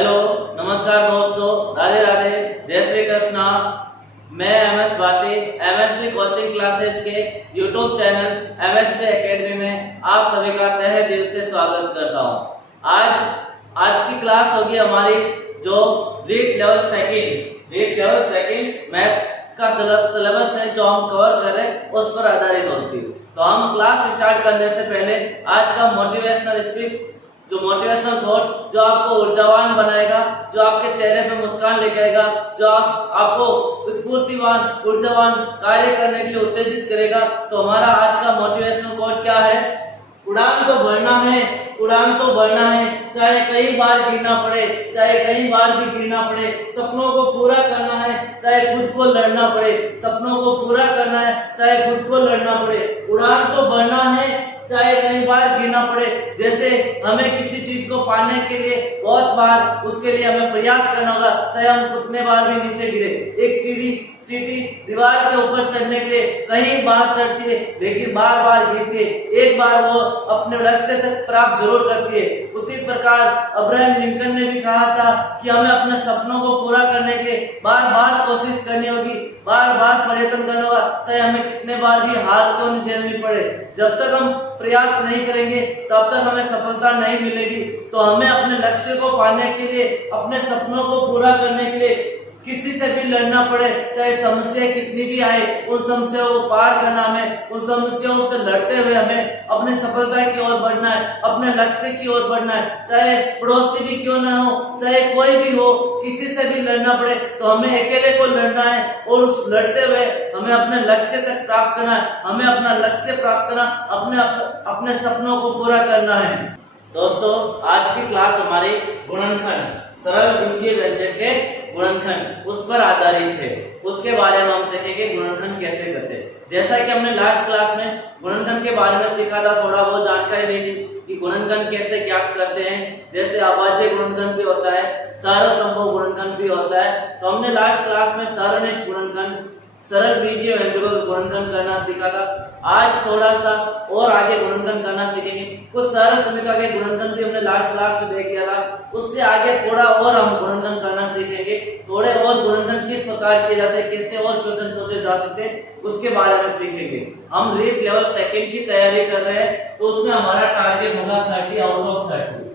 Hello, नमस्कार दोस्तों, राधे राधे, जय श्री कृष्णा। मैं MS Bhati MSP coaching classes के यूट्यूब चैनल एमएसपी एकेडमी में आप सभी का तहे दिल से स्वागत करता हूं। आज की क्लास होगी हमारी जो रीड लेवल सेकंड मैथ का सिलेबस है जो हम कवर कर रहे हैं उस पर आधारित होती है। तो हम क्लास स्टार्ट करने से पहले आज का मोटिवेशनल स्पीच, जो मोटिवेशनल थॉट जो आपको ऊर्जावान बनाएगा, जो आपके चेहरे पे मुस्कान लेके आएगा, जो आपको स्फूर्तिवान ऊर्जावान कार्य करने के लिए उत्तेजित करेगा। तो हमारा आज का मोटिवेशनल थॉट क्या है? उड़ान तो भरना है, उड़ान तो भरना है, चाहे कई बार गिरना पड़े, चाहे कई बार भी गिरना पड़े, सपनों को पूरा करना है, चाहे खुद को लड़ना पड़े, सपनों को पूरा करना है, चाहे खुद को लड़ना पड़े। उड़ान तो भरना है, चाहे कई बार गिरना पड़े। जैसे हमें किसी चीज को पाने के लिए बहुत बार उसके लिए हमें प्रयास करना होगा, चाहे हम कितने बार भी नीचे गिरे। एक चींटी दीवार के ऊपर चढ़ने के लिए कई बार चढ़ती है लेकिन बार बार गिरती है, एक बार वो अपने लक्ष्य तक प्राप्त जरूर करती है। उसी प्रकार अब्राहम लिंकन ने भी कहा था कि हमें अपने सपनों को पूरा करने के लिए बार बार कोशिश करनी होगी, बार बार प्रयत्न करना होगा, चाहे हमें कितने बार भी हार क्यों नहीं झेलनी पड़े। जब तक हम प्रयास नहीं करेंगे तब तक हमें सफलता नहीं मिलेगी। तो हमें अपने लक्ष्य को पाने के लिए, अपने सपनों को पूरा करने के लिए किसी से भी लड़ना पड़े, चाहे समस्या कितनी भी आए, उन समस्याओं को पार करना, हमें उन समस्याओं से लड़ते हुए हमें अपनी सफलता की ओर बढ़ना है, अपने लक्ष्य की ओर बढ़ना है। चाहे पड़ोसी भी क्यों ना हो, चाहे कोई भी हो, किसी से भी लड़ना पड़े तो हमें अकेले को लड़ना है और उस लड़ते हुए हमें अपने लक्ष्य तक प्राप्त करना है, हमें अपना लक्ष्य प्राप्त करना, अपने सपनों को पूरा करना है। दोस्तों, आज की क्लास हमारी गुणनखंड, सरल बीजीय व्यंजक के गुणनखंड उस पर आधारित है। उसके बारे में हम सीखेंगे गुणनखंड कैसे करते हैं। जैसा कि हमने लास्ट क्लास में गुणनखंड के बारे में सीखा था, थोड़ा बहुत जानकारी ले ली कि गुणनखंड कैसे ज्ञात करते हैं। जैसे अभाज्य गुणनखंड भी होता है, सहसंभव गुणनखंड भी होता है। तो हमने लास्ट क्लास में सरनिष्ठ गुणनखंड, सरल बीजीय व्यंजकों का गुणनखंड करना सीखा था। आज थोड़ा सा और आगे गुणनखंड करना सीखेंगे। कुछ सरल समीकरण के गुणनखंड भी हमने लास्ट क्लास में देख लिया था, उससे आगे थोड़ा और हम गुणनखंड करना सीखेंगे। थोड़े और गुणनखंड किस प्रकार किए जाते हैं, कैसे और क्वेश्चन पूछे जा सकते हैं, उसके बारे में सीखेंगे। हम रीड लेवल सेकंड की तैयारी कर रहे हैं तो उसमें हमारा टारगेट होगा 30 आउट ऑफ 30।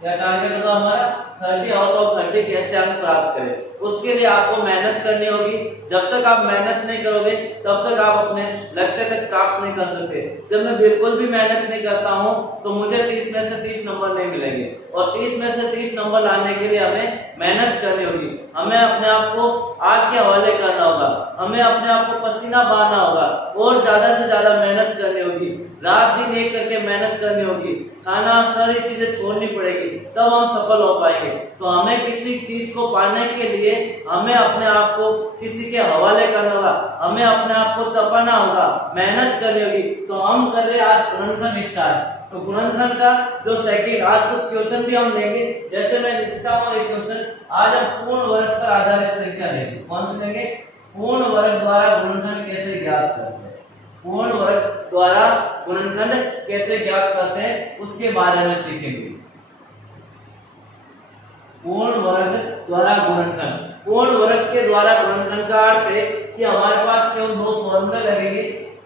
क्या टारगेट होगा हमारा? 30 आउट ऑफ 30 कैसे हम प्राप्त करें। उसके लिए आपको मेहनत करनी होगी। जब तक आप मेहनत नहीं करोगे तब तक आप अपने लक्ष्य तक प्राप्त नहीं कर सकते। जब मैं बिल्कुल भी मेहनत नहीं करता हूं तो मुझे 30 में से 30 नंबर नहीं मिलेंगे, और 30 में से 30 नंबर लाने के लिए हमें मेहनत करनी होगी। हमें अपने आप को आग के हवाले करना होगा, हमें अपने आप को पसीना बहाना होगा और ज्यादा से ज्यादा मेहनत करनी होगी। रात दिन एक करके मेहनत करनी होगी, खाना सारी चीजें छोड़नी पड़ेगी, तब हम सफल हो पाएंगे। तो हमें किसी चीज को पाने के लिए हमें अपने आप को किसी के हवाले करना होगा, हमें अपने आप को तपाना होगा, मेहनत करनी होगी। तो हम कर रहे आज गुणनखंड स्टार्ट। तो गुणनखंड का जो सेकंड, आज कुछ क्वेश्चन भी हम लेंगे। जैसे मैं लिखता हूँ एक क्वेश्चन, आज हम पूर्ण वर्ग पर आधारित संख्या लेंगे। कौन से लेंगे? पूर्ण वर्ग द्वारा गुणनखंड कैसे ज्ञात करते हैं, पूर्ण वर्ग द्वारा गुणनखंड कैसे ज्ञात करते हैं उसके बारे में सीखेंगे। पूर्ण वर्ग द्वारा गुणनखंड, पूर्ण वर्ग के द्वारा गुणनखंड का अर्थ है कि हमारे पास केवल दो फॉर्मूले लगेंगे,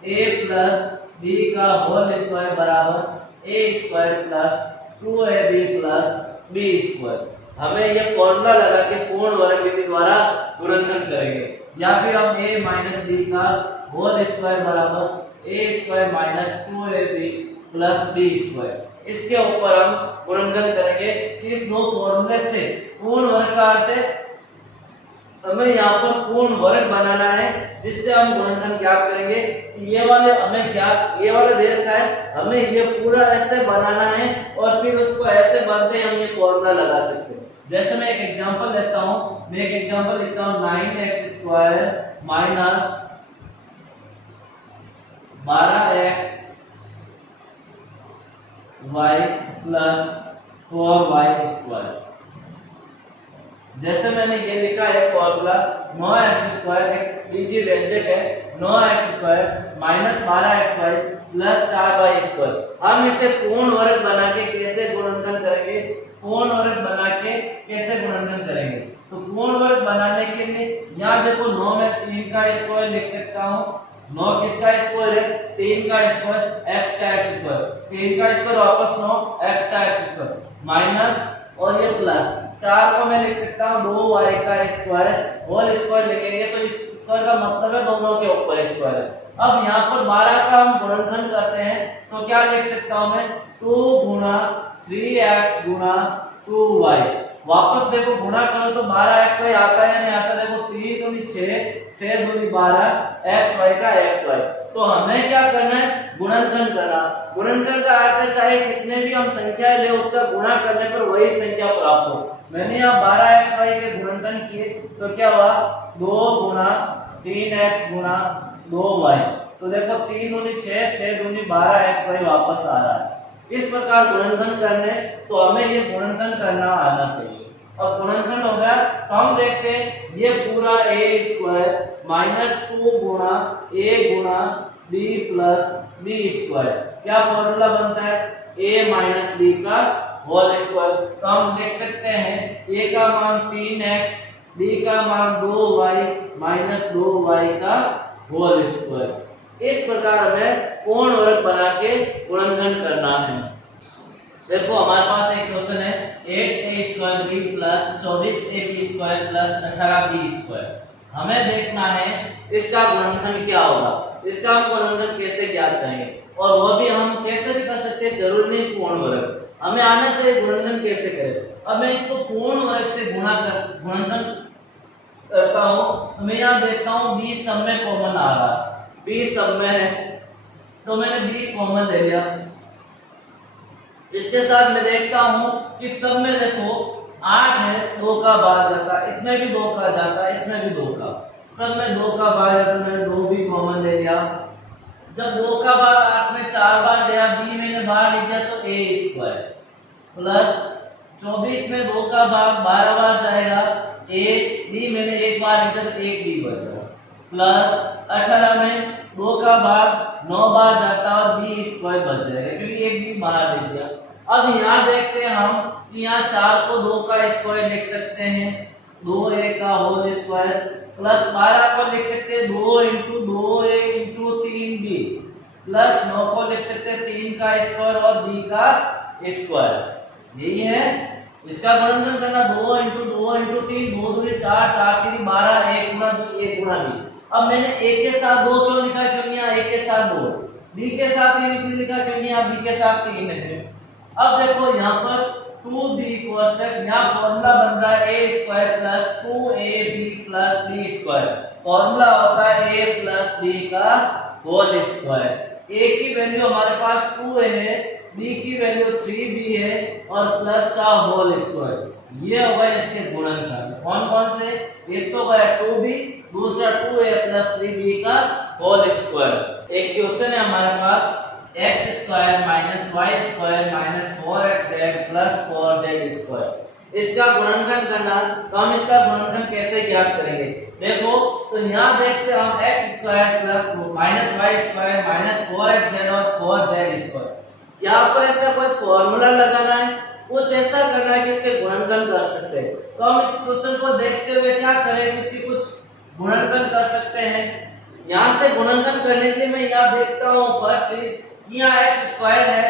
a प्लस b का होल स्क्वायर बराबर a square plus 2ab plus b square. हमें यह फॉर्मूला लगा के पूर्ण वर्ग विधि द्वारा गुणनखंड करेंगे। या फिर हम a माइनस b का होल स्क्वायर बराबर a square minus 2ab plus b square, इसके ऊपर हम गुणनखंड करेंगे। इस दो फॉर्मूले से पूर्ण वर्ग का अर्थ है हमें यहाँ पर पूर्ण वर्ग बनाना है, जिससे हम गुणनखंड ज्ञात करेंगे। ये वाले हमें ज्ञात, ये वाला दे रखा है, हमें ये पूरा ऐसे बनाना है और फिर उसको ऐसे बनते हम ये फॉर्मूला लगा सकते हैं। जैसे मैं एक एग्जांपल लेता हूँ, मैं एक एग्जांपल लिखता हूँ 9x square minus 12x y plus 4y square. जैसे मैंने ये लिखा है फॉर्मूला, 9x स्क्वायर एक बीजीय व्यंजक है, 9x square minus 12xy plus 4y square. हम इसे पूर्ण वर्ग बना के कैसे गुणनखंड करेंगे, पूर्ण वर्ग बना के कैसे लिख सकता हूँ 9 किसका स्क्वायर है 3 का स्क्वायर x का x स्क्वायर 3 का स्क्वायर वापस 9 x का x स्क्वायर माइनस और ये प्लस 4 को मैं लिख सकता हूँ 2y का स्क्वायर होल स्क्वायर लिखेंगे तो इस स्क्वायर का मतलब है दोनों के ऊपर स्क्वायर है। अब यहाँ पर 12 का हम गुणनखंड करते हैं तो क्या लिख सकता हूँ मैं 2 गुना 3x गुना 2y वापस देखो गुणा करो तो 12xy आता है या नहीं आता देखो 3 दूनी 6 6 दूनी 12 xy का xy तो हमें क्या करना है गुणनखंड करना। गुणनखंड का अर्थ है चाहे कितने भी हम संख्या ले उसका गुणा करने पर वही संख्या प्राप्त हो। मैंने यहाँ 12xy के गुणनखंड किए तो क्या हुआ 2 गुना 3x गुना 2y तो देखो 3 दूनी 6 6 दूनी 12xy वापस आ रहा है। इस प्रकार गुणनखंड करने तो हमें ये गुणनखंड करना आना चाहिए। अब गुणनखंड हो गया तो हम देखते हैं ये पूरा a square minus 2 Guna a Guna b plus b square क्या फॉर्मूला बनता है a माइनस b का होल स्क्वायर तो हम लिख सकते हैं a का मान 3x b का मान 2y माइनस 2y का होल स्क्वायर। इस प्रकार हमें पूर्ण वर्ग बना के गुणनखंड करना है। देखो हमारे पास एक क्वेश्चन है 8a square b plus 24ab square plus 18b square हमें देखना है इसका गुणनखंड क्या होगा। इसका हम गुणनखंड कैसे ज्ञात करेंगे और वह भी हम कैसे भी कर सकते हैं जरूरी नहीं पूर्ण वर्ग हमें आना चाहिए गुणनखंड कैसे करें। अब मैं इसको पूर्ण वर्ग से गुणनखंड करता हूँ तो मैं यहाँ देखता हूँ b सब में कॉमन आ रहा है b सब में है तो मैंने b कॉमन ले लिया। इसके साथ मैं देखता हूँ कि सब में देखो 8 है 2 का भाग जाता इसमें भी 2 का जाता इसमें भी 2 का सब में 2 का भाग जाता मैंने 2 भी कॉमन ले लिया। जब 2 का भाग 8 में 4 बार गया b मैंने बाहर लिख दिया तो a स्क्वायर प्लस 24 में 2 का भाग 12 बार जाएगा a b मैंने एक बार लिख दिया तो 1 b बचा प्लस 18 में 2 का भाग 9 बार जाता और b स्क्वायर बच जाएगा क्योंकि एक भी बाहर लिख दिया। अब यहाँ देखते हैं हम कि यहाँ 4 को 2 का स्क्वायर लिख सकते हैं 2a का होल स्क्वायर प्लस 12 को लिख सकते हैं 2 into 2a into 3b plus 9 को लिख सकते हैं 3 का स्क्वायर और b का स्क्वायर। यही है इसका गुणनखंड करना 2 इंटू 2 इंटू 3 2 दूनी 4 4 3 12 1 गुना b 1 गुना b। अब मैंने a के साथ 2 क्यों लिखा क्योंकि यहाँ a के साथ 2 b के साथ 3 इसलिए लिखा क्योंकि यहाँ b के साथ 3 है। अब देखो यहाँ पर 2b कोष्टक यहाँ फॉर्मूला बन रहा है a square plus 2ab plus b square formula होता है a प्लस b का होल स्क्वायर। a की वैल्यू हमारे पास 2a है b की वैल्यू 3b है और प्लस का होल स्क्वायर ये होगा इसके गुणनखंड। कौन कौन से एक तो गया 2b दूसरा 2a प्लस 3b का होल स्क्वायर। एक क्वेश्चन है हमारे पास x square minus y square minus 4xz plus 4z square इसका गुणनखंड करना तो हम इसका गुणनखंड कैसे ज्ञात करेंगे। देखो तो यहाँ देखते हैं हम x square plus minus y square minus 4xz और 4z स्क्वायर यहाँ पर ऐसा कोई फॉर्मूला लगाना है कुछ ऐसा करना है कि इसके गुणनखंड कर सकते हैं। तो हम इस क्वेश्चन को देखते हुए क्या करें किसी कुछ गुणनखंड कर सकते हैं। यहाँ से गुणनखंड करने के लिए मैं यहाँ देखता हूँ फर्स्ट चीज यहाँ x स्क्वायर है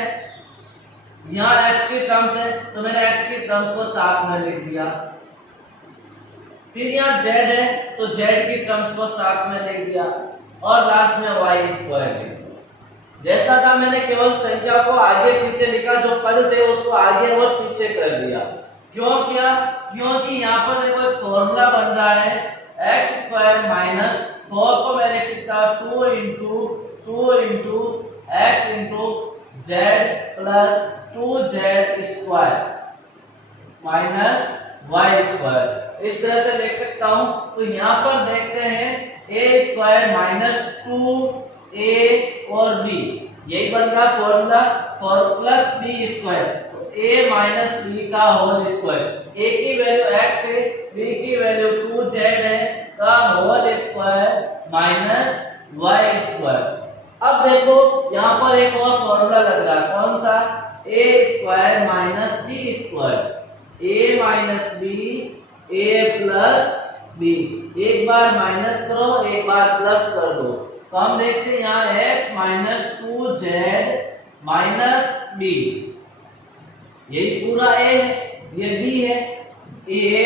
यहाँ x की टर्म्स है तो मैंने x की टर्म्स को साथ में लिख दिया। फिर यहाँ z है तो z की टर्म्स को साथ में लिख दिया और लास्ट में y स्क्वायर लिख दिया। जैसा था मैंने केवल संख्या को आगे पीछे लिखा जो पद थे उसको आगे और पीछे कर दिया। क्यों किया क्योंकि यहाँ पर देखो एक फॉर्मूला बन रहा है x स्क्वायर माइनस 4 को मैं लिख सकता हूँ 2 into x into z plus 2z square minus y square इस तरह से लिख सकता हूँ। तो यहाँ पर देखते हैं a स्क्वायर माइनस 2a और b यही बन रहा फॉर्मूला और प्लस b स्क्वायर तो a माइनस b का होल स्क्वायर a की वैल्यू x है b की वैल्यू 2z है का whole square minus y square. अब देखो यहाँ पर एक और फॉर्मूला लग रहा है कौन सा a square minus b square a minus b a plus b एक बार माइनस करो, एक बार प्लस कर दो। तो हम देखते हैं यहाँ x minus 2z minus b, यही पूरा a है, ये b है, a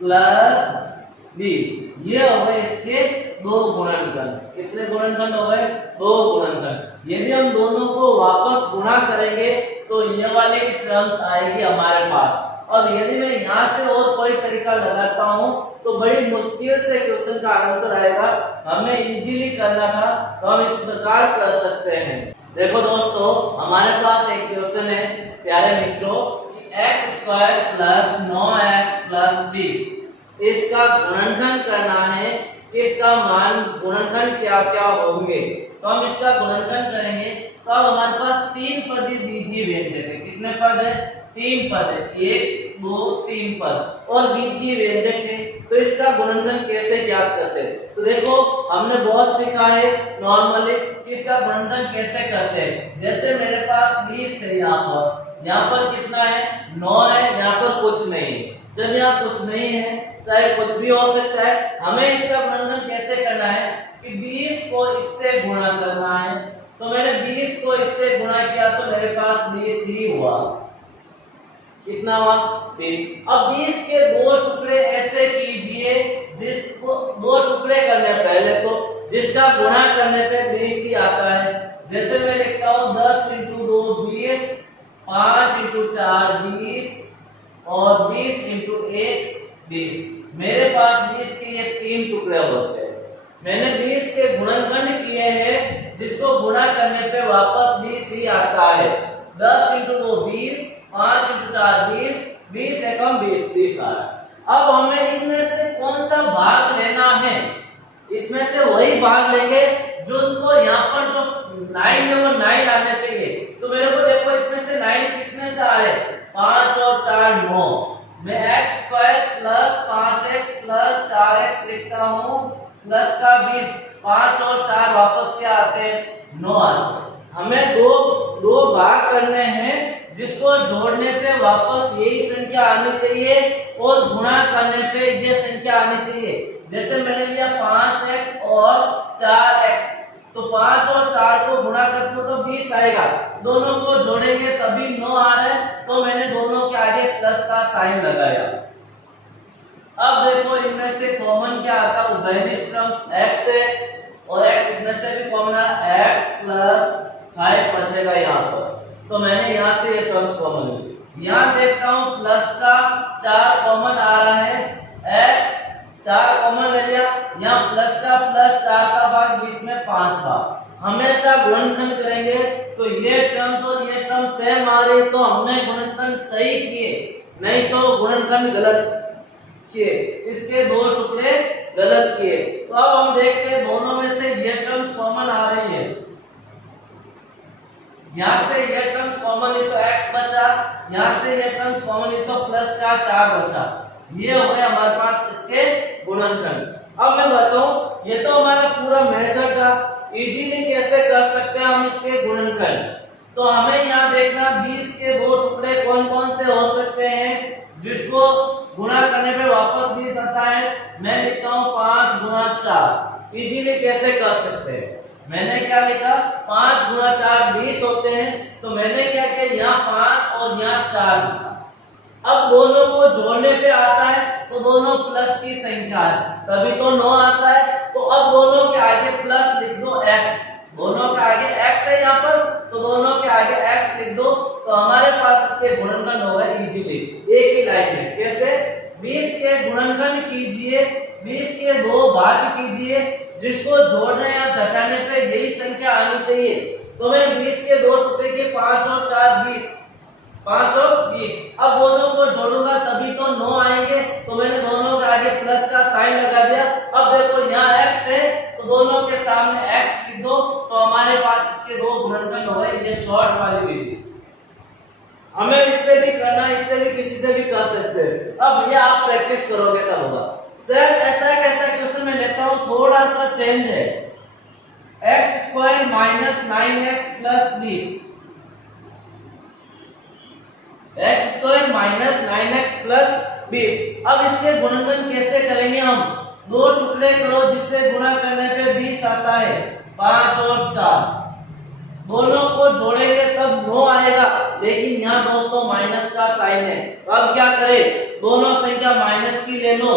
प्लस b, ये हो गए इसके दो गुणनखंड। कितने गुणनखंड हो गए? दो गुणनखंड। यदि हम दोनों को वापस गुणा करेंगे तो ये वाली टर्म्स आएगी हमारे पास। अब यदि मैं यहाँ से और कोई तरीका लगाता हूँ तो बड़ी मुश्किल से क्वेश्चन का आंसर आएगा, हमें इजीली करना था तो हम इस प्रकार कर सकते हैं। देखो दोस्तों, हमारे पास एक क्वेश्चन है प्यारे मित्रों, x square plus 9x plus 20, इसका गुणनखंड करना है कि इसका मान गुणनखंड क्या क्या होंगे। तो हम इसका गुणनखंड करेंगे तो अब हमारे पास तीन पदी बीजीय व्यंजक है। कितने पद है? तीन पद है, 1 2 3 पद और बीजीय व्यंजक है। तो इसका गुणनखंड कैसे ज्ञात करते हैं? तो देखो, हमने बहुत सीखा है नॉर्मली कि इसका गुणनखंड कैसे करते हैं। जैसे मेरे पास 20 है, यहाँ पर कितना है? 9 है, यहाँ पर कुछ नहीं है। जब यहाँ कुछ नहीं है, चाहे कुछ भी हो सकता है, हमें इसका गुणनखंड कैसे करना है कि 20 को इससे गुणा करना है। तो मैंने 20 को इससे गुणा किया तो मेरे पास 20 ही हुआ। कितना हुआ? 20। अब 20 के दो टुकड़े ऐसे कीजिए जिसको दो टुकड़े करने पहले तो जिसका गुणा करने पे 20 ही आता है। जैसे मैं लिखता हूँ 10 × 2 20, 5 × 4 20 और 20 × 1 20। मेरे पास 20 के ये तीन टुकड़े होते हैं। मैंने 20 के गुणनखंड किए हैं जिसको गुणा करने पे वापस 20 ही आता है। 10 × 2 20, 5 × 4 20, 20 एकम 20, 20 आ रहा। अब हमें इनमें से कौन सा भाग लेना है? इसमें से वही भाग लेंगे जो उनको यहाँ पर जो 9 है वो 9 आने चाहिए। तो मेरे को देखो इसमें से 9 किसमें से आ रहे? 5 और 4 9। मैं x square plus 5x plus 4x लिखता हूँ प्लस का 20, 5 और 4 वापस क्या आते हैं? 9 आते हैं। हमें दो भाग करने हैं जिसको जोड़ने पे वापस यही संख्या आनी चाहिए और गुणा करने पे ये संख्या आनी चाहिए। जैसे मैंने लिया 5x और 4x, तो 5 और 4 को गुणा करते हो तो 20 आएगा। दोनों को जोड़ेंगे तभी 9 आ रहा है, तो मैंने दोनों के आगे प्लस का साइन लगाया। अब देखो इनमें से कॉमन क्या आता है? उभयनिष्ठ टर्म्स x है और x इसमें से भी कॉमन है, x प्लस 5 बचेगा यहाँ पर। तो मैंने यहाँ से ये टर्म्स कॉमन ली। यहाँ देखता हूँ प्लस का 4 कॉमन आ रहा है, x 4 कॉमन ले लिया। यहाँ प्लस का प्लस 4 का भाग 20 में 5 भाग। हमेशा गुणनखंड करेंगे तो ये टर्म्स और ये टर्म्स सेम आ रहे तो हमने गुणनखंड सही किए, नहीं तो गुणनखंड गलत किए, इसके दो टुकड़े गलत किए। तो अब हम देखते हैं दोनों में से ये टर्म्स कॉमन आ रही है। यहाँ से ये टर्म्स कॉमन है तो x बचा, यहाँ से ये टर्म्स कॉमन है तो प्लस का 4 बचा। ये हो गए हमारे पास इसके गुणनखंड। अब मैं बताऊं, ये तो हमारा पूरा मेथड था, इजीली कैसे कर सकते हैं हम इसके गुणनखंड। तो हमें यहाँ देखना 20 के दो टुकड़े कौन कौन से हो सकते हैं जिसको गुणा करने पे वापस 20 आता है। मैं लिखता हूँ 5 × 4। इजीली कैसे कर सकते हैं? मैंने क्या लिखा? 5 × 4 20 होते हैं, तो मैंने क्या किया? यहाँ 5 और यहाँ 4 लिखा। अब दोनों को जोड़ने पे आता है तो दोनों प्लस की संख्या है, तभी तो 9 आता है। तो अब दोनों के आगे प्लस लिख दो x, दोनों के आगे x है यहाँ पर, तो दोनों के आगे x लिख दो। तो हमारे पास इसके गुणनखंड हो गए इजीली एक ही लाइन में। कैसे? 20 के गुणनखंड कीजिए, 20 के दो भाग कीजिए, जिसको जोड़ने या घटाने पे यही संख्या आनी चाहिए। तो मैं 20 के दो टुकड़े के 5 और 4 20, 5 और 20। अब दोनों को जोड़ूंगा तभी तो 9 आएंगे, तो मैंने दोनों के आगे प्लस का साइन लगा दिया। अब देखो यहाँ x है तो दोनों के सामने x लिख दो, तो हमारे पास इसके दो गुणनखंड हो गए। ये शॉर्ट वाली विधि, हमें इससे भी करना, इससे भी, किसी से भी कर सकते हैं। अब ये आप प्रैक्टिस करोगे तब होगा। सर ऐसा कैसा क्वेश्चन मैं लेता हूँ, थोड़ा सा चेंज है। x square minus 9x plus 20, x square minus 9x plus 20। अब इसके गुणनखंड कैसे करेंगे हम? दो टुकड़े करो जिससे गुणा करने पे 20 आता है, 5 और 4 दोनों को जोड़ेंगे तब 9 आएगा, लेकिन यहाँ दोस्तों माइनस का साइन है। तो अब क्या करें? दोनों संख्या माइनस की ले लो,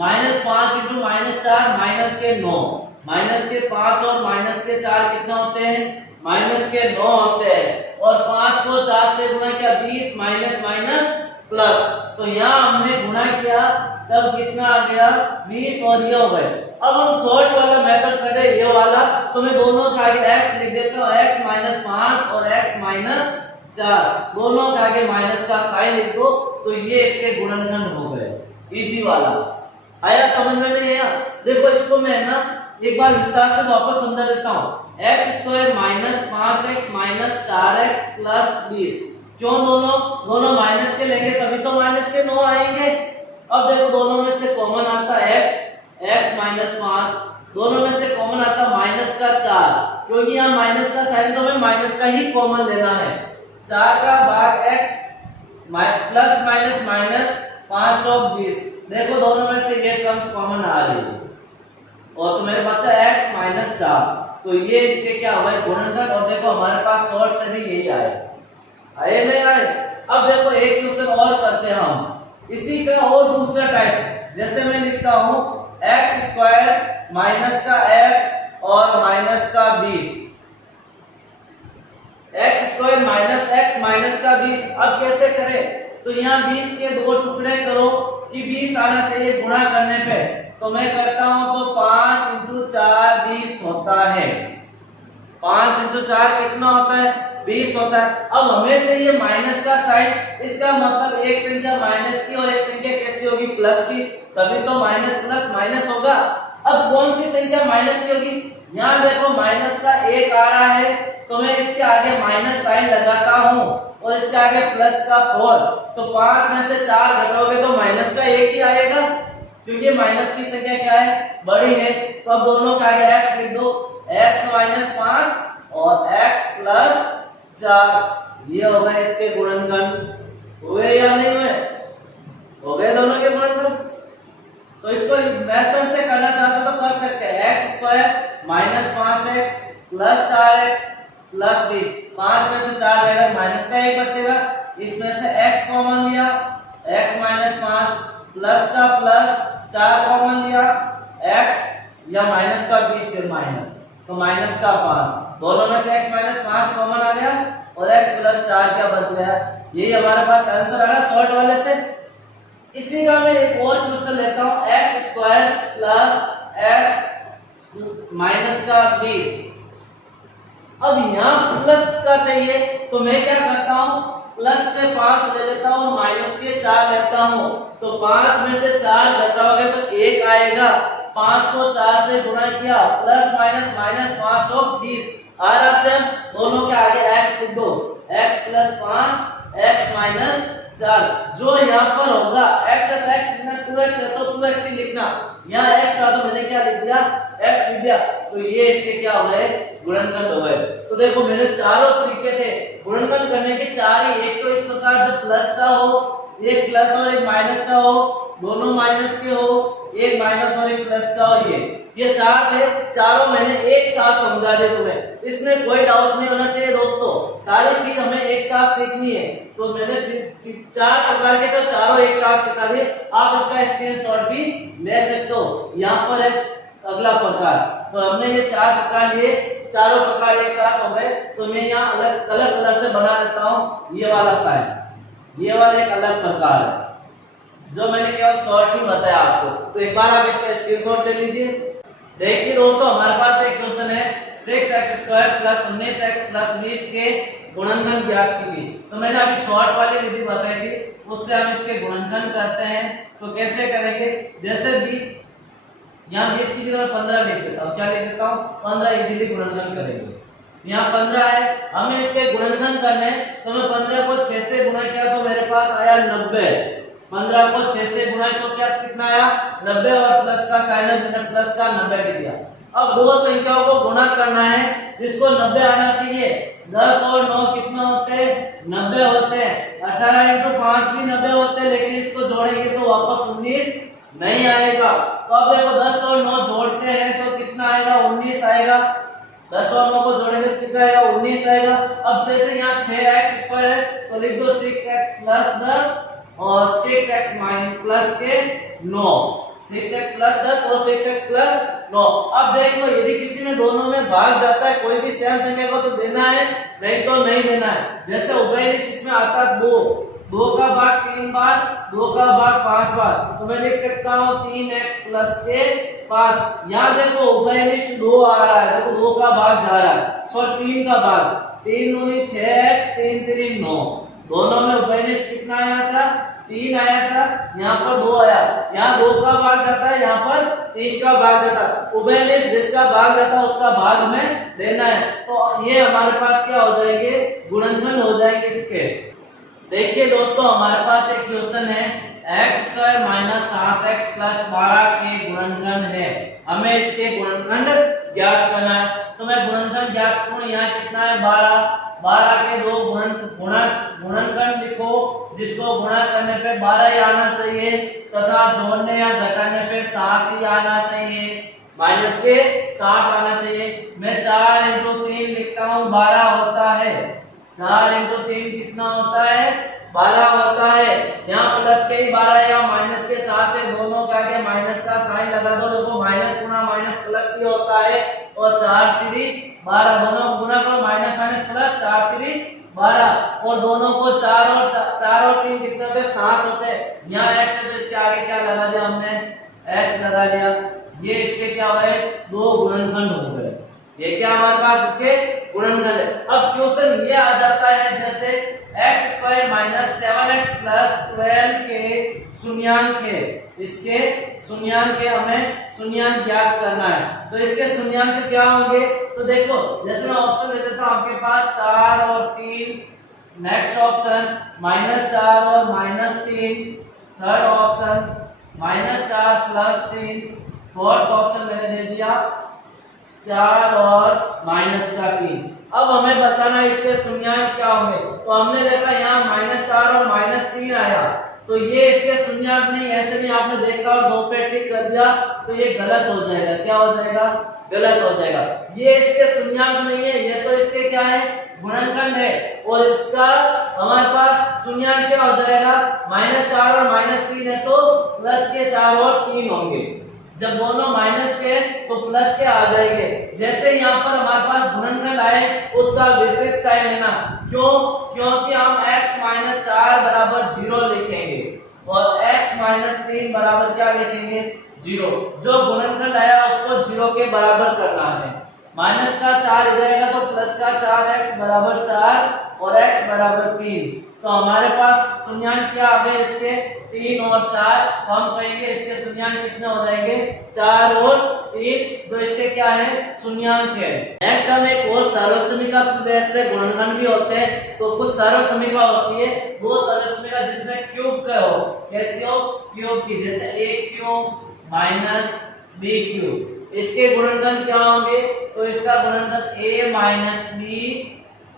-5 इंटू -4 माइनस के 9, माइनस के 5 और माइनस के 4 कितने होते हैं? माइनस के 9 होते हैं। और 5 को 4 से गुणा किया 20 माइनस माइनस प्लस, तो यहाँ हमने गुणा किया तब कितना आ गया? 20 और ये हो गए। अब हम शॉर्ट वाला मेथड करें, ये वाला, तो मैं दोनों के आगे x लिख देता हूँ, x माइनस 5 और x माइनस 4 दोनों के आगे माइनस का साइन लिख दो, तो ये इसके गुणनखंड हो गए। इजी वाला आया समझ में? नहीं आया? देखो इसको मैं ना एक बार विस्तार से वापस समझा देता हूँ। x square minus 5x minus 4x plus 20, क्यों दोनों माइनस के लेंगे तभी तो माइनस के 9 आएंगे। अब देखो दोनों में से कॉमन आता x माइनस 5, दोनों में से कॉमन आता माइनस का 4, क्योंकि यहाँ माइनस का साइन तो हमें माइनस का ही कॉमन लेना है। 4 का भाग x प्लस माइनस माइनस 5 और 20, देखो दोनों में से ये टर्म्स कॉमन आ रही है, और तो मेरे बच्चा x माइनस 4, तो ये इसके क्या हुआ? गुणनखंड। और देखो हमारे पास सोर्स से भी यही आए नहीं आए? अब देखो एक क्वेश्चन और करते हैं हम इसी का, और दूसरा टाइप, जैसे मैं लिखता हूँ एक्स स्क्वायर माइनस का x और माइनस का 20, x square minus x minus का 20। अब कैसे करें? तो यहाँ 20 के दो टुकड़े करो कि 20 आना चाहिए गुणा करने पे, तो मैं करता हूं तो 5 इंटू 4 20 होता है। 5 इंटू 4 कितना होता है? 20 होता है। अब हमें चाहिए माइनस का साइन, इसका मतलब एक संख्या माइनस की और एक संख्या कैसी होगी? प्लस की, तभी तो माइनस प्लस माइनस होगा। अब कौन सी संख्या माइनस की होगी? यहाँ देखो माइनस का 1 आ रहा है, तो मैं इसके आगे माइनस साइन लगाता हूँ और इसके आगे प्लस का 4, तो 5 में से 4 घटाओगे तो माइनस का 1 ही आएगा, क्योंकि माइनस की संख्या क्या है? बड़ी है। तो अब दोनों के आगे x लिख दो, x माइनस 5 और x प्लस 4, ये हो गए इसके गुणनखंड। हुए या नहीं हुए? हो गए दोनों के गुणनखंड। तो इसको मेथड से करना चाहते हो तो कर सकते हैं। X square minus 5x plus 4x plus 20, 5 में से 4 जाएगा माइनस का 1 बचेगा, इसमें से x कॉमन लिया, x माइनस 5 प्लस का प्लस 4 कॉमन लिया, x या माइनस का 20 फिर माइनस, तो माइनस का 5, दोनों में से x माइनस 5 कॉमन आ गया और x प्लस 4 क्या बच गया? यही हमारे पास आंसर आ रहा शॉर्ट वाले से। इसी का मैं एक और क्वेश्चन लेता हूं, x square plus x minus का 20। अब यहाँ प्लस का चाहिए तो मैं क्या करता हूँ? प्लस के 5 ले लेता हूँ, माइनस के 4 लेता हूँ, तो 5 में से 4 घटाओगे तो 1 आएगा। 5 को 4 से गुणा किया, प्लस माइनस माइनस 5 और 20 आ रहा से दोनों के आगे x लिख दो, x प्लस 5 x माइनस 4। जो यहाँ पर होगा x है तो x लिखना, 2x है तो 2x ही लिखना। यहाँ x था तो मैंने क्या लिख दिया? x लिख दिया। तो ये इसके क्या हो गए? गुणनखंड हो गए। तो देखो मेरे चारों तरीके थे गुणनखंड करने के, चार ही। एक तो इस प्रकार जो प्लस का हो, एक प्लस और एक माइनस का हो, दोनों माइनस के हो, एक माइनस और एक प्लस का हो, ये चार थे। चारों मैंने एक साथ समझा दिए तुम्हें, इसमें कोई डाउट नहीं होना चाहिए दोस्तों। सारी चीज हमें एक साथ सीखनी है, तो मैंने 4 प्रकार के तो चारों एक साथ सिखा दिए। आप इसका स्क्रीनशॉट भी ले सकते हो। यहाँ पर है अगला प्रकार, तो हमने ये 4 प्रकार लिए, चारों प्रकार एक साथ हो गए। तो मैं यहाँ अलग अलग कलर से बना देता हूँ। ये वाला साइन, ये वाला एक अलग प्रकार है जो मैंने केवल शॉर्ट ही बताया आपको। तो एक बार आप इसका स्क्रीनशॉट ले लीजिए। देखिए दोस्तों, हमारे पास एक क्वेश्चन है 6x square plus 19x plus 20 के गुणनखंड ज्ञात कीजिए। तो मैंने अभी शॉर्ट वाली विधि बताई थी, उससे हम इसके गुणनखंड करते हैं। तो कैसे करेंगे? जैसे 20, यहाँ 20 की जगह 15 लिख देता हूँ। क्या लिख देता हूँ? 15 इजीली गुणनखंड करेंगे। यहाँ 15 है, हमें इसके गुणनखंड करने, तो मैं 15 को 6 से गुणा किया तो मेरे पास आया 90। 15 को 6 से गुणा तो क्या कितना आया? 90, और प्लस का साइन मैंने प्लस का 90 लिख दिया। अब दो संख्याओं को गुणा करना है जिसको 90 आना चाहिए। 10 और 9 कितना होते हैं? 90 होते हैं। 18 इंटू 5 भी 90 होते हैं, लेकिन इसको जोड़ेंगे तो नहीं आएगा। तो अब देखो 10 और 9 जोड़ते हैं तो कितना आएगा, 19 आएगा। 10 और 9 को जोड़ेंगे तो कितना आएगा, 19 आएगा। अब जैसे यहाँ 6x² है तो लिख दो 6x प्लस 10 और 6x माइनस प्लस के 9, 6x प्लस 10 और 6x प्लस 9। अब देख लो यदि किसी में दोनों में भाग जाता है कोई भी सेम संख्या को तो देना है, नहीं तो नहीं देना है। जैसे उभयनिष्ठ इसमें आता है 2 का भाग 3 बार, 2 का भाग 5 बार, तो मैं लिख सकता हूँ 3x प्लस के 5। यहाँ देखो उभयनिष्ठ 2 आ रहा है, देखो 2 का भाग जा रहा है, सो 3 का भाग, 3 दूनी 6x, 3 3 9। दोनों में उभयनिष्ठ कितना आया था, 3 आया था, यहाँ पर 2 आया। यहाँ 2 का भाग जाता है, यहाँ पर 3 का भाग जाता है। उभयनिष्ठ जिसका भाग जाता है उसका भाग में लेना है। तो ये हमारे पास क्या हो जाएंगे, गुणनखंड हो जाएंगे इसके। देखिए दोस्तों हमारे पास एक क्वेश्चन है, x² माइनस 7x प्लस 12 के गुणनखंड है, हमें इसके गुणनखंड ज्ञात करना है। तो मैं गुणनखंड ज्ञात करूं, यहाँ कितना है 12 के 2 गुणनखंड लिखो, जिसको गुणा करने पे 12 ही आना चाहिए तथा जोड़ने या घटाने पे 7 ही आना चाहिए, माइनस के 7 आना चाहिए। मैं 4 इंटू 3 लिखता हूँ, 12 होता है। 4 इंटू 3 कितना होता है, 12 होता है। यहाँ प्लस के ही 12 है, यहाँ माइनस के 7 है, दोनों का आगे माइनस का साइन लगा दो, देखो माइनस गुना माइनस प्लस ही होता है। और 4 3 12, दोनों गुना करो, माइनस माइनस प्लस, 4 3 12, और दोनों को 4 और 3 कितने होते हैं, 7 होते हैं। यहाँ x है तो इसके आगे क्या लगा दिया हमने, x लगा दिया। ये इसके क्या हुए, 2 गुणनखंड हो गए। ये क्या हमारे पास इसके गुणनखंड है। अब क्वेश्चन ये आ जाता है जैसे x² माइनस 7x प्लस 12 के शून्यांक है, इसके शून्यांक है, हमें शून्यांक ज्ञात करना है। तो इसके शून्यांक क्या होंगे, तो देखो जैसे मैं ऑप्शन दे देता हूं आपके पास 4 और 3, नेक्स्ट ऑप्शन -4 और -3, third option -4 plus 3, fourth option मैंने दे दिया 4 और -3। अब हमें बताना है इसके शून्यांक क्या होंगे। तो हमने देखा यहाँ -4 और -3 आया, तो ये इसके शून्यांक नहीं, ऐसे नहीं आपने देखा और 2 पे टिक कर दिया तो ये गलत हो जाएगा। क्या हो जाएगा, गलत हो जाएगा। ये इसके शून्यांक नहीं है, ये तो इसके क्या है, गुणनखंड है। और इसका हमारे पास शून्यांक क्या हो जाएगा, -4 और -3 है तो प्लस के 4 और 3 होंगे। जब दोनों माइनस के तो प्लस के आ जाएंगे। जैसे यहाँ पर हमारे पास गुणनखंड आए उसका विपरीत साइन लेना, क्यों, क्योंकि हम x - 4 बराबर 0 लिखेंगे और x - 3 बराबर क्या लिखेंगे, 0। जो गुणनखंड आया उसको 0 के बराबर करना है। माइनस का 4 इधर आएगा तो प्लस का 4x बराबर 4 और x बराबर 3। तो हमारे पास शून्यांक क्या आ गए इसके, 3 और 4। तो हम कहेंगे इसके शून्यांक कितने हो जाएंगे, 4 और 3, जो इसके क्या है, शून्यांक है। नेक्स्ट हम एक और सर्वसमीका बेस पे गुणनखंड भी होते हैं। तो कुछ सर्वसमीका होती है, वो सर्वसमीका जिसमें क्यूब का हो, कैसी हो, क्यूब की, जैसे a³ माइनस b³। इसके गुणनखंड क्या होंगे, तो इसका गुणनखंड a - b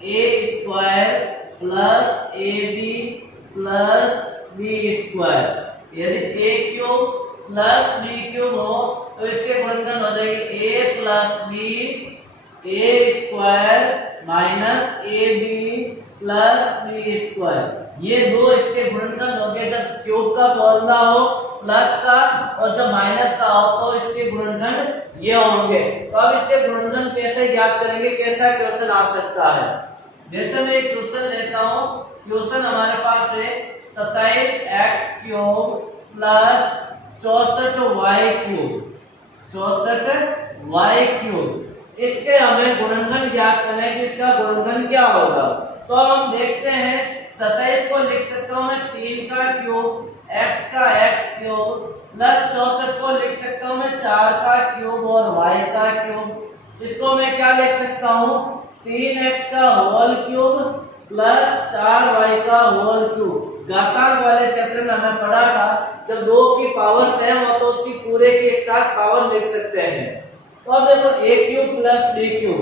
a² plus ab plus b²। यदि a³ प्लस b³ हो तो इसके गुणनखंड हो जाएंगे a plus b a² minus ab plus b²। ये दो इसके गुणनखंड हो गए जब क्यूब का फॉर्मूला हो प्लस का, और जब माइनस का हो तो इसके गुणनखंड ये होंगे। तो अब इसके गुणनखंड कैसे ज्ञात करेंगे, कैसा क्वेश्चन आ सकता है। जैसे मैं एक क्वेश्चन लेता हूँ, क्वेश्चन हमारे पास है 27x³ प्लस 64y³, 64y³। इसके हमें गुणनखंड ज्ञात करना है कि इसका गुणनखंड क्या होगा। तो हम देखते हैं 27 को लिख सकता हूँ मैं 3 का क्यूब, x का x³ प्लस 64 को लिख सकता हूँ मैं 4 का क्यूब और y का क्यूब। इसको मैं क्या लिख सकता हूँ, 3x का होल क्यूब प्लस 4y का होल क्यूब। घातांक वाले चैप्टर में हमें पढ़ा था जब 2 की पावर सेम हो तो उसकी पूरे की एक साथ पावर लिख सकते हैं। तो अब देखो a³ प्लस b³,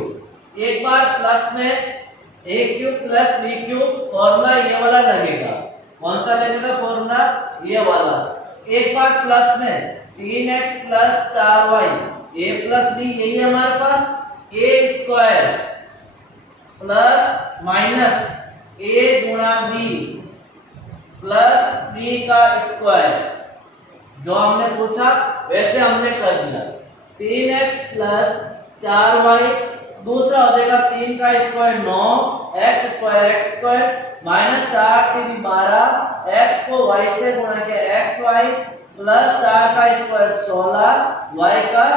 एक बार प्लस में a³ प्लस b³ फॉर्मूला ये वाला लगेगा। कौन सा लगेगा फॉर्मूला, ये वाला। एक पार्ट प्लस में 3x plus 4y a plus B, यही है हमारे पास a square plus minus a गुणा b प्लस b का स्क्वायर। जो हमने पूछा वैसे हमने कर दिया। 3x प्लस 4y, दूसरा हो जाएगा 3 का square 9 x square minus 4 3 12 x को y से गुणा किया xy प्लस 4 का स्क्वायर 16 y का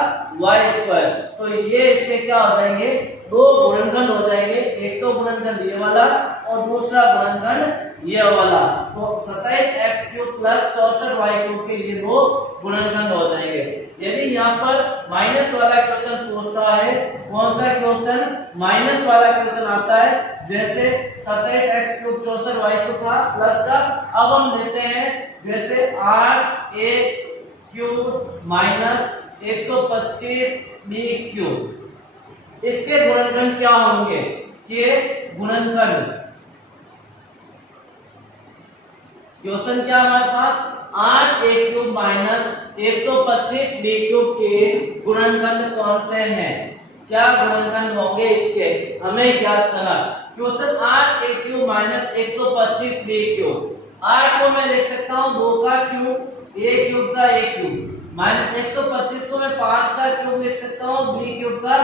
y स्क्वायर। तो ये इसके क्या हो जाएंगे, दो गुणनखंड हो जाएंगे, एक तो गुणनखंड ये वाला और दूसरा गुणनखंड ये वाला। तो 27x³ प्लस 64y³ के ये दो गुणनखंड हो जाएंगे। यदि यहाँ पर माइनस वाला क्वेश्चन पूछता है, कौन सा क्वेश्चन माइनस वाला क्वेश्चन आता है, जैसे 27x³ 64y³ था प्लस का, अब हम लेते हैं जैसे 8a³ माइनस 125b³। इसके गुणनखंड क्या होंगे, ये गुणनखंड क्वेश्चन क्या हमारे पास 8a³ माइनस 125b³ के गुणनखंड कौन से हैं, क्या गुणनखंड होंगे इसके हमें ज्ञात करना। क्वेश्चन 8a³ माइनस 125b³ 8 को मैं लिख सकता हूँ 2 का क्यूब, a³ का a³ माइनस 125 को मैं 5 का क्यूब लिख सकता हूँ b³ का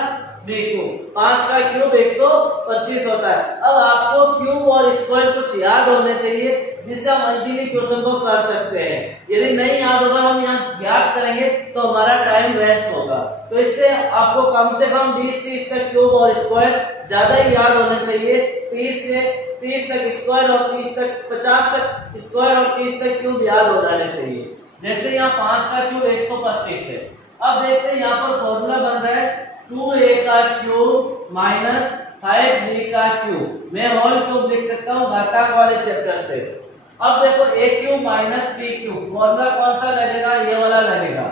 b³। 5 का क्यूब 125 होता है। अब आपको क्यूब और स्क्वायर कुछ याद होने चाहिए जिससे हम इजीली क्वेश्चन को कर सकते हैं। यदि नहीं याद होगा, हम यहाँ ज्ञात करेंगे तो हमारा टाइम वेस्ट होगा। तो इससे आपको कम से कम 20-30 तक क्यूब और स्क्वायर ज्यादा ही याद होने चाहिए। 30 तक स्क्वायर और 30 तक 50 तक स्क्वायर और 30 तक क्यूब याद हो जाने चाहिए। जैसे यहाँ 5 का क्यूब 125 है। अब देखते हैं यहाँ पर फॉर्मूला बन रहा है 2a का क्यूब माइनस 5b का क्यूब। मैं होल क्यूब लिख सकता हूँ घातांक वाले चैप्टर से। अब देखो a³ माइनस b³ फॉर्मूला कौन सा लगेगा, ये वाला लगेगा।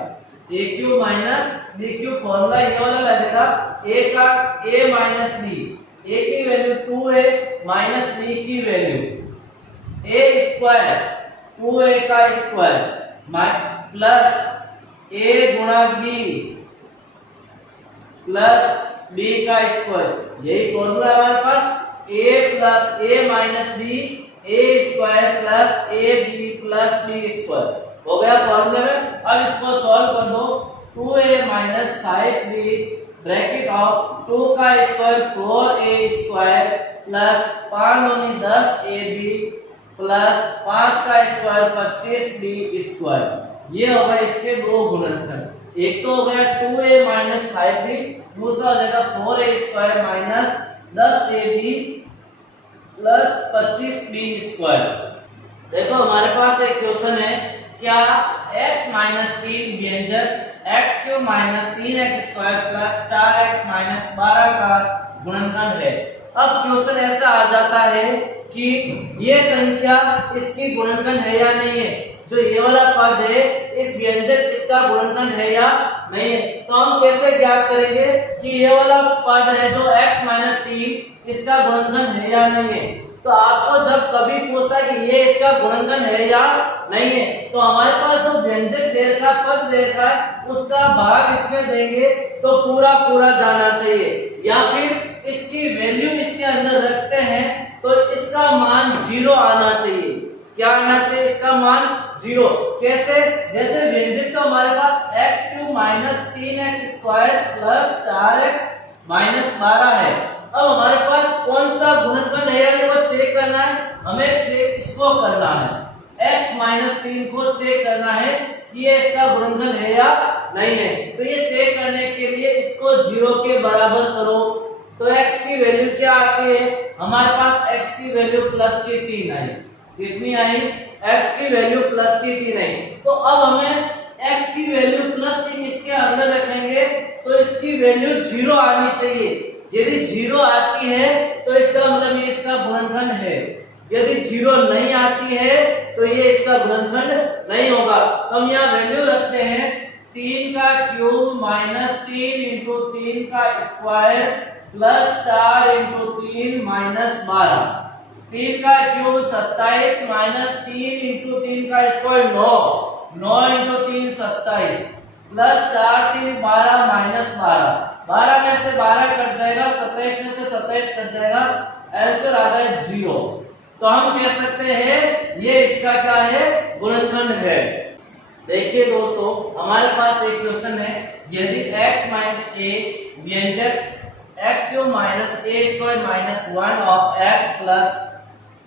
a³ माइनस b³ फॉर्मूला ये वाला लगेगा। a का a माइनस b, a की वैल्यू 2a माइनस b की वैल्यू a स्क्वायर 2a का स्क्वायर प्लस a गुणा b प्लस b का स्क्वायर। यही फॉर्मूला हमारे पास a plus a minus b a square plus a b plus b square हो गया फॉर्मूले में। अब इसको सॉल्व कर दो। 2a minus 5b bracket of 2 का स्क्वायर 4a स्क्वायर प्लस 5 दूनी 10ab प्लस 5 का स्क्वायर 25b स्क्वायर। ये हो गया इसके दो गुणनखंड। एक तो हो गया 2a माइनस 5b, दूसरा हो जाएगा 4a square minus 10ab plus 25b square. देखो हमारे पास एक क्वेश्चन है, क्या x माइनस 3 व्यंजक x³ minus 3x square plus 4x minus 12 का गुणनखंड है। अब क्वेश्चन ऐसा आ जाता है कि ये संख्या इसकी गुणनखंड है या नहीं है। जो ये वाला पद है इस व्यंजक इसका गुणनखंड है या नहीं है। तो हम कैसे ज्ञात करेंगे कि ये वाला पद है जो x माइनस 3 इसका गुणनखंड है या नहीं है। तो आपको जब कभी पूछता है कि ये इसका गुणनखंड है या नहीं है, तो हमारे पास जो व्यंजक दे रखा पद दे रखा है उसका भाग इसमें देंगे तो पूरा पूरा जाना चाहिए, या फिर इसकी वैल्यू इसके अंदर रखते हैं तो इसका मान 0 आना चाहिए। क्या आना चाहिए, इसका मान 0। कैसे, जैसे व्यंजक तो हमारे पास x³ minus 3x square plus 4x minus 12 है। अब हमारे पास कौन सा गुणनखंड है या वो चेक करना है, हमें चेक इसको करना है। x माइनस 3 को चेक करना है कि ये इसका गुणनखंड है या नहीं है। तो ये चेक करने के लिए इसको 0 के बराबर करो। तो x की वैल्यू क्या आती है, हमारे पास x की वैल्यू प्लस की 3 आई। कितनी आई, x की वैल्यू प्लस की 3 आई। तो अब हमें x की वैल्यू प्लस 3 इसके अंदर रखेंगे तो इसकी वैल्यू 0 आनी चाहिए। यदि 0 आती है तो इसका मतलब ये इसका गुणनखंड है। यदि 0 नहीं आती है तो ये इसका गुणनखंड नहीं होगा। तो हम यहाँ वैल्यू रखते हैं 3 का क्यूब माइनस 3 इंटू 3 का स्क्वायर प्लस 4 इंटू 3 माइनस 12। 3 का क्यूब 27 माइनस 3 इंटू 3 का स्क्वायर 9 9 × 3 27 प्लस 4 3 12 माइनस 12, 12 में से 12 कट जाएगा, 27 में से 27 कट जाएगा, आंसर आ गया 0। तो हम कह सकते हैं ये इसका क्या है, गुणनखंड है। देखिए दोस्तों, हमारे पास एक क्वेश्चन है, यदि x माइनस a व्यंजक x³ माइनस a² माइनस 1 और x प्लस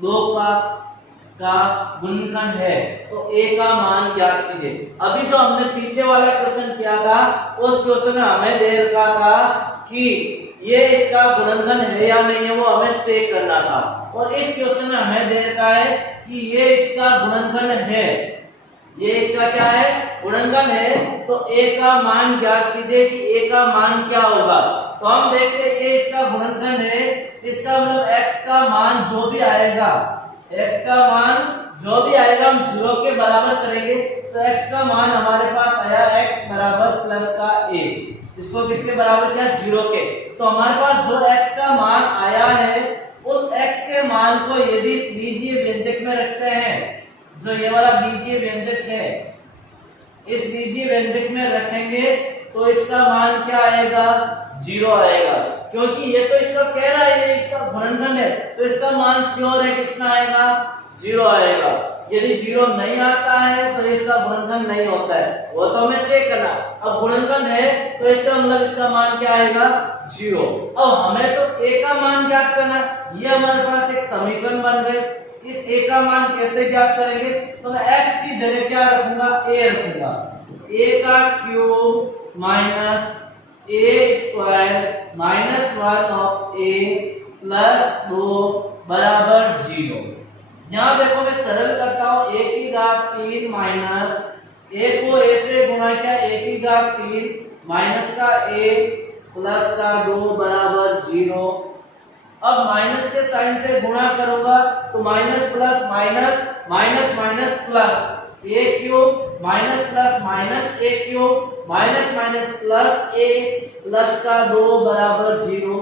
2 का गुणनखंड है तो a का मान ज्ञात कीजिए। अभी जो हमने पीछे वाला क्वेश्चन किया था, उस क्वेश्चन में हमें दे रखा था कि ये इसका गुणनखंड है या नहीं है, वो हमें चेक करना था। और इस क्वेश्चन में हमें दे रखा है कि ये इसका गुणनखंड है, ये इसका क्या है, गुणनखंड है। तो a का मान ज्ञात कीजिए कि a का मान क्या होगा। तो हम देखते हैं a इसका गुणनखंड है, इसका मतलब x का मान जो भी आएगा, x का मान जो भी आएगा हम 0 के बराबर करेंगे। तो x का मान हमारे पास आया x बराबर प्लस का a, इसको किसके बराबर किया, 0 के। तो हमारे पास जो x का मान आया है, उस x के मान को यदि बीजीय व्यंजक में रखते हैं, जो ये वाला बीजीय व्यंजक है, इस बीजीय व्यंजक में रखेंगे तो इसका मान क्या आएगा, 0 आएगा। क्योंकि ये तो इसका कह रहा है ये इसका गुणनखंड है, तो इसका मान श्योर है, कितना आएगा, 0 आएगा। यदि 0 नहीं आता है तो इसका गुणनखंड नहीं होता है, वो तो हमें चेक करना। अब गुणनखंड है तो इसका मतलब इसका मान क्या आएगा, 0। अब हमें तो a का मान ज्ञात करना, ये हमारे पास एक समीकरण बन गए। इस a का मान कैसे ज्ञात करेंगे, तो मैं x की जगह क्या रखूंगा, a रखूंगा। a का cube minus a² minus 1 of a plus 2 बराबर 0। यहाँ देखो मैं सरल करता हूँ, a की घात 3 माइनस a को a से गुणा किया, a की घात 3 माइनस का a प्लस का 2 बराबर 0। अब माइनस के साइन से गुणा करूंगा तो minus plus minus minus minus plus a cube minus plus minus a cube minus minus plus a plus का 2 बराबर 0।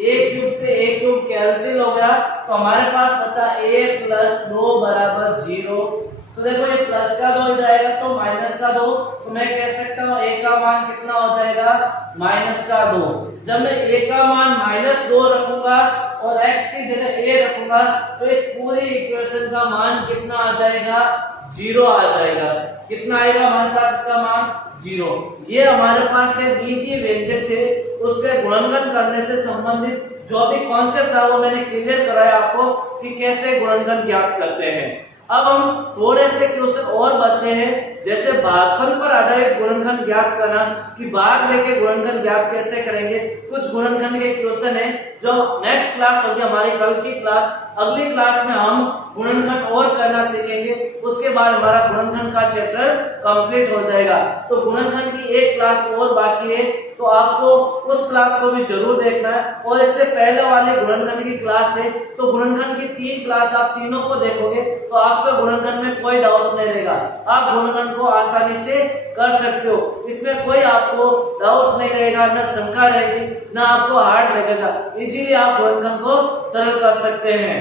a क्यूब से a क्यूब कैंसिल हो गया तो हमारे पास बचा a प्लस 2 बराबर 0। तो देखो ये प्लस का 2 जाएगा तो माइनस का 2, तो मैं कह सकता हूँ a का मान कितना हो जाएगा, माइनस का 2। जब मैं a का मान -2 रखूंगा और x की जगह a रखूंगा तो इस पूरी इक्वेशन का मान कितना आ जाएगा, 0 आ जाएगा। कितना आएगा हमारे पास इसका मान, 0। ये हमारे पास के बीजीय व्यंजक थे, उसके गुणनखंड करने से संबंधित जो भी कॉन्सेप्ट था वो मैंने क्लियर कराया आपको कि कैसे गुणनखंड ज्ञात करते हैं। अब हम थोड़े से क्वेश्चन और बचे हैं, जैसे भागफल पर आधारित गुणनखंड ज्ञात करना, कि भाग लेके गुणनखंड ज्ञात कैसे करेंगे। कुछ गुणनखंड के क्वेश्चन है जो नेक्स्ट क्लास होगी हमारी, कल की क्लास, अगली क्लास में हम गुणनखंड और करना सीखेंगे। उसके बाद हमारा गुणनखंड का चैप्टर कंप्लीट हो जाएगा। तो गुणनखंड की एक क्लास और बाकी है, तो आपको उस क्लास को भी जरूर देखना है। और इससे पहले वाले गुणनखंड की क्लास है, तो गुणनखंड की 3 क्लास आप तीनों को देखोगे तो आपका गुणनखंड में कोई डाउट नहीं रहेगा, आप गुणनखंड को आसानी से कर सकते हो। इसमें कोई आपको डाउट नहीं रहेगा, न शंका रहेगी, न आपको हार्ड लगेगा। इजीली आप गुणनखंड को सरल कर सकते हैं।